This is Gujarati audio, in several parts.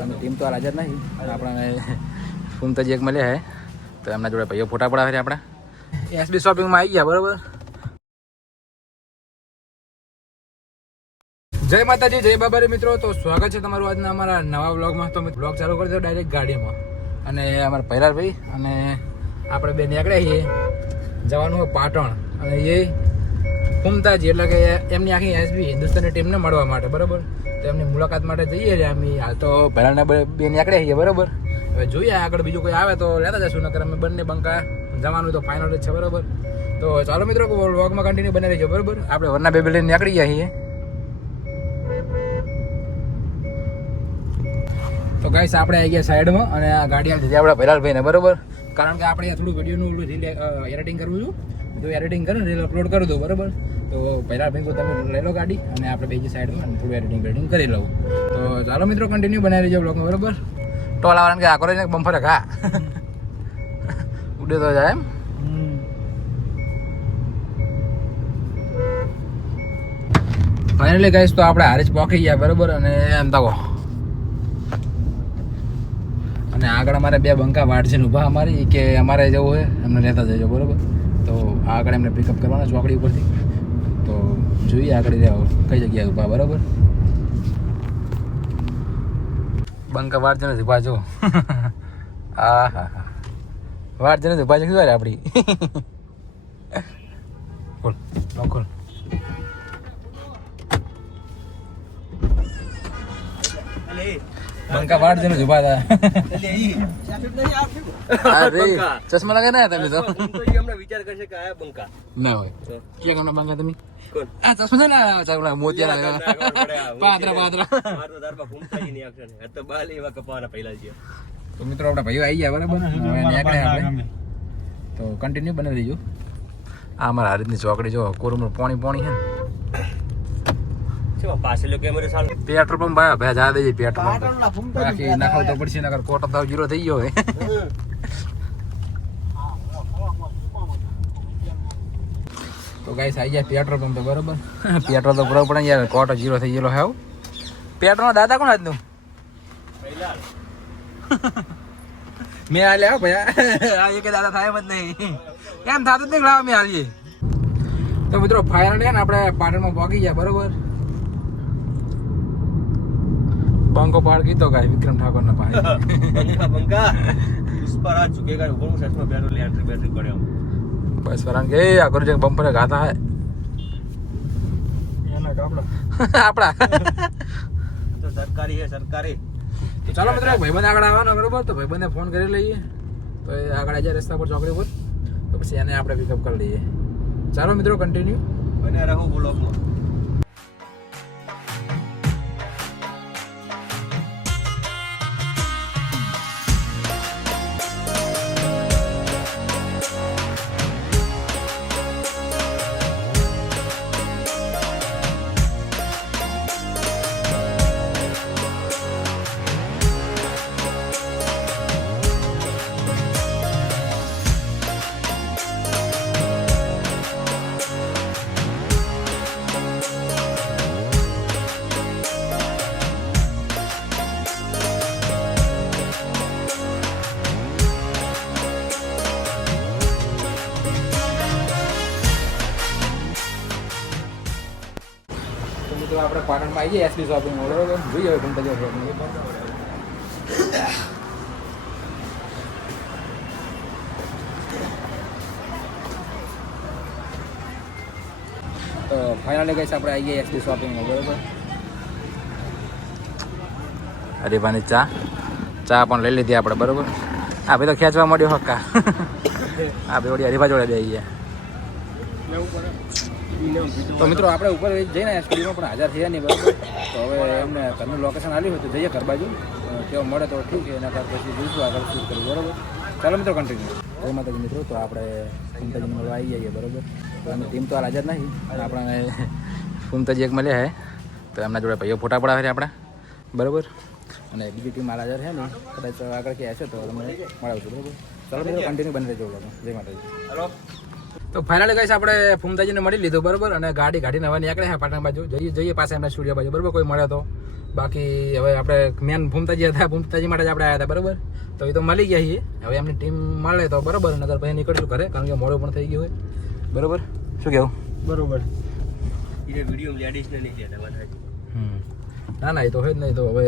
અને ટીમ તો હાજર નહીં. આપણને ફૂમતાજી એક મળ્યા હે તો એમના જોડે ભાઈઓ ફોટા પડાવે છે આપણા. એસબી શોપિંગમાં આવી ગયા બરાબર. જય માતાજી, જય બાબારી મિત્રો. તો સ્વાગત છે તમારું આજના અમારા નવા વ્લોગમાં. તો વ્લોગ ચાલુ કરી દો ડાયરેક્ટ ગાડીમાં. અને અમારા પહેલાભાઈ અને આપણે બે નીકળ્યા છીએ જવાનું હોય પાટણ. અને એ ફૂમતાજી એટલે કે એમની આખી એસબી હિન્દુસ્તાની ટીમને મળવા માટે બરાબર. તો એમની મુલાકાત માટે જઈએ છીએ અમે. હાલ તો પહેલાના બે નીકળ્યા છીએ બરાબર. હવે જોઈએ આગળ બીજું કોઈ આવે તો લેતા જશું, નકર અમે બંને બંકા જવાનું તો ફાઇનલ જ છે બરાબર. તો ચાલો મિત્રો વ્લોગમાં કન્ટિન્યુ બની રહીજો બરાબર. આપણે વરના બે લઈને નીકળી ગયા છીએ. તો ગાઈસ આપણે આવી ગયા સાઈડમાં અને આ ગાડી આવી આપણા ભૈલાલભાઈને બરાબર. કારણ કે આપણે થોડું વિડીયોનું એડિટિંગ કરવું છું, તો એડિટિંગ કરીને રીલ અપલોડ કરી દો બરાબર. તો ભૈલાલભાઈ તો તમે લઈ લો ગાડી અને આપણે બીજી સાઈડમાં થોડું એડિટિંગ કરી લઉં. તો ચાલો મિત્રો કન્ટિન્યુ બનાવી લેજો બ્લોગમાં બરાબર. ટોલાવાળાને કે આખો રહીને બમ્ફર ઘા ઉડે તો જાય એમ. ફાઇનલી ગાઈસ તો આપણે હારે જ પહોંચી ગયા બરાબર. અને એમ તો અને આગળ અમારે બે બંકા વાડ છે ઊભા અમારી કે અમારે જવું હોય એમને લેતા જજો બરાબર. તો આગળ એમને પિકઅપ કરવાના ચોકડી ઉપરથી. તો જોઈએ આગળ કઈ જગ્યાએ ઊભા બરાબર. બંકા વાડ છે નથી ઊભા જો. હા હા હા વાડ છે નથી ઊભા છે શું આપણી. ખોલ ખોલ. બંકા વાડ છે નથી ઊભા હતા. ચશ્મા લગાય ના તમે તો વિચાર કરશે કે આયા બંકા ના હોય. ક્યાં ગામના બંકા તમે? આ ચશ્મા ના ચાકલા મોતિયા પાત્રા પાત્રા. મારો દરબા ફૂમતાજી ની એક્શન હે તો બાલી એવા કપાવાના પહેલા છે. તો મિત્રો આપણા ભાઈઓ આવી ગયા બરાબર. નીકળ્યા આપણે તો કન્ટિન્યુ બની રહીજો. આ અમારા હારીતની ચોકડી જો કોરમનું પાણી પાણી છે ને પાછળ કેમેરે ચાલુ પેટ્રોલ પંપ ભાઈ ભાઈ જા દેજે પેટ્રોલ પંપ બાકી નાખવું તો પડશે, નકર કોટો ભાવ 0 થઈ ગયો હોય. તો ગાઈસ આવી ગયા પેટ્રોલ પંપે બરોબર. પેટ્રોલ તો પૂરો પડે યાર, કોટો 0 થઈ ગયેલો હે. પેટ્રોલ નો દાદા કોણ આજનું મેં આ લ્યા ભાઈ. આ એક દાદા થાય જ નહીં એમ થતું જ નહીં લાવ મેં આલીએ. તો મિત્રો ફાયર ને આપણે પાટણમાં પહોંચી ગયા બરોબર. બંકો પાડ કીધો ગાય વિક્રમ ઠાકોર ના પાસે બંકા પુષ્પા રાજ ચુકેગા ઉપર સચમાં પેટ્રોલ એન્ટ્રી બેટરી પડ્યો બસ વરાન કે આ કરો જે બમ્પર ગાતા હે એના કાપડા આપડા તો સરકારી હે સરકારી. તો ચાલો મિત્રો ભાઈબંધ આગળ આવવાનો બરોબર. તો ભાઈબંધને ફોન કરી લઈએ તો એ આગળ આજે રસ્તા પર ચોકડી પર તો પછી એને આપણે પિકઅપ કરી લઈએ. ચાલો મિત્રો કન્ટિન્યુ બને રહો બ્લોગમાં. તો આપણે પાટણમાં આવી જઈએ એસબી શોપિંગ મોલ બરોબર. જોઈએ હવે ઘંટા જવા તો ફાઇનલી ગઈશ આપણે આવી ગયા એસબી શોપિંગમાં બરોબર. હરીભાની ચા પણ લઈ લીધી આપણે બરોબર. આ ભાઈ તો ખેંચવા મળ્યો હક્કા. આ ભાઈ વળી હરીભા જોડે જઈ ગયા. તો મિત્રો આપણે ઉપર જઈને સ્ટુડિયોમાં પણ હાજર થયા નહીં બરાબર. તો હવે એમને ઘરનું લોકેશન આવ્યું હોય તો જઈએ ઘર બાજુ. તેઓ મળે તો ઠીક છે, એના પછી જોઈશું આગળ શૂટ કરીએ બરાબર. ચાલો મિત્રો કન્ટિન્યુ. જય માતાજી મિત્રો. તો આપણે ફૂમતાજી મળવા આવી જઈએ બરાબર. તો એમની ટીમ તો હાજર નહીં અને આપણને ફૂમતાજી એક મળ્યા હે તો એમના જોડે ભાઈઓ ફોટા પડાવે છે આપણા બરાબર. અને બીજી ટીમ હાજર છે ને કદાચ આગળ ક્યાં હશે તો તમને મળાવશું બરાબર. ચાલો મિત્રો કન્ટિન્યુ બની રહેજો. જય માતાજી. હેલો. તો ફાઇનલી ગાઈસ આપણે ફૂમતાજીને મળી લીધું બરાબર. અને ગાડી કાઢીને હવે નીકળે છે પાટણ બાજુ. જઈએ પાસે એમના સ્ટુડિયો બાજુ બરાબર. કોઈ મળે તો બાકી હવે આપણે મેન ભૂમતાજી હતા, ભૂમતાજી માટે જ આપણે આવ્યા હતા, બરાબર. તો એ તો મળી ગયા છીએ. હવે એમની ટીમ મળે તો બરાબર, નગર પછી નીકળશું ઘરે, કારણ કે મોડું પણ થઈ ગયું હોય, બરાબર. શું કહેવું? બરોબર. એને વિડીયો એડિશનલ નહીં કહેતા માથા. ના ના, એ તો હોય જ નહીં. તો હવે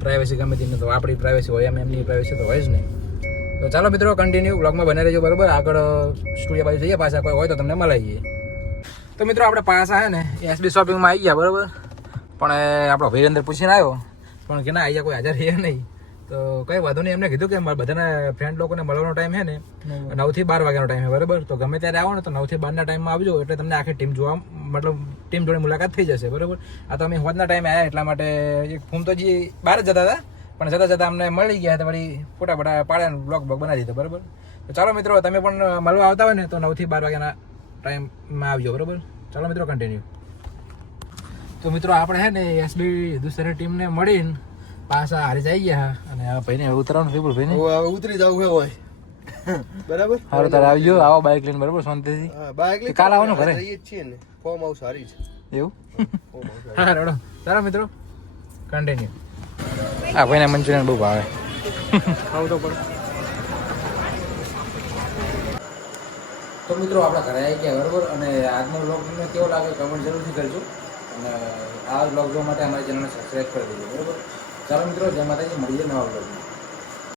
પ્રાઇવેસી ગમે તેને, તો આપણી પ્રાઇવેસી હોય એમ એમની પ્રાઇવેસી તો હોય જ નહીં. તો ચાલો મિત્રો, કન્ટિન્યુ બ્લોગમાં બને રહેજો, બરાબર. આગળ સ્ટુડિયો બાજુ જઈએ પાછા, કોઈ હોય તો તમને મલાઈએ. તો મિત્રો આપણે પાછા હે ને એસબી શોપિંગમાં આવી ગયા, બરાબર. પણ આપણો ભાઈ અંદર પૂછીને આવ્યો, પણ કે ના અહીંયા કોઈ હાજર છે નહીં. તો કંઈ વાંધો નહીં, એમને કીધું કે બધાના ફ્રેન્ડ લોકોને મળવાનો ટાઈમ છે ને 9 થી 12 વાગ્યાનો ટાઈમ છે, બરાબર. તો ગમે ત્યારે આવો ને તો 9 થી 12 ટાઈમમાં આવજો, એટલે તમને આખી ટીમ જોવા, મતલબ ટીમ જોડે મુલાકાત થઈ જશે, બરાબર. આ તો અમે હોજના ટાઈમે આવ્યા, એટલા માટે એક ફૂમતોજી બહાર જ જતા હતા, પણ જતાં જતાં અમને મળી ગયા તો વળી ફોટા પાડ્યા, બ્લોગ બનાવી દીધો, બરાબર. તો ચાલો મિત્રો, તમે પણ મળવા આવતા હોય ને તો 9 થી 12 વાગ્યાના ટાઈમમાં આવજો, બરાબર. ચાલો મિત્રો, કન્ટિન્યુ. તો મિત્રો આપણે છે ને એસબી દુસરી ટીમને મળીને પાછા હારી જઈ ગયા, અને આ ભાઈને હવે ઉતરવાનું છે, ભાઈને હવે ઉતરી જવું હોય બરાબર. સારું, તારે આવજો, આવો બાઇક લઈને, બરાબર, શાંતિથી. બાઇક લઈને કાલ આવવાનું ઘરે જઈએ જ છીએ ને, ફોર્મ હાઉસ સારી છે એવું. Form house. હા રડો. ચાલો મિત્રો, કન્ટિન્યુ. આ ભાઈને મંચુરિયન બહુ ભાવે, ખાવું તો પડે. તો મિત્રો આપણે ઘરે આવી ગયા, બરાબર. અને આજનો બ્લોગ તમને કેવો લાગે કમેન્ટ જરૂરથી કરજો, અને આ બ્લોગ જોવા માટે અમારી ચેનલને સબસ્ક્રાઈબ કરી દેજો, બરાબર. ચાલો મિત્રો, જય માતાજી, મળીએ નવા બ્લોગમાં.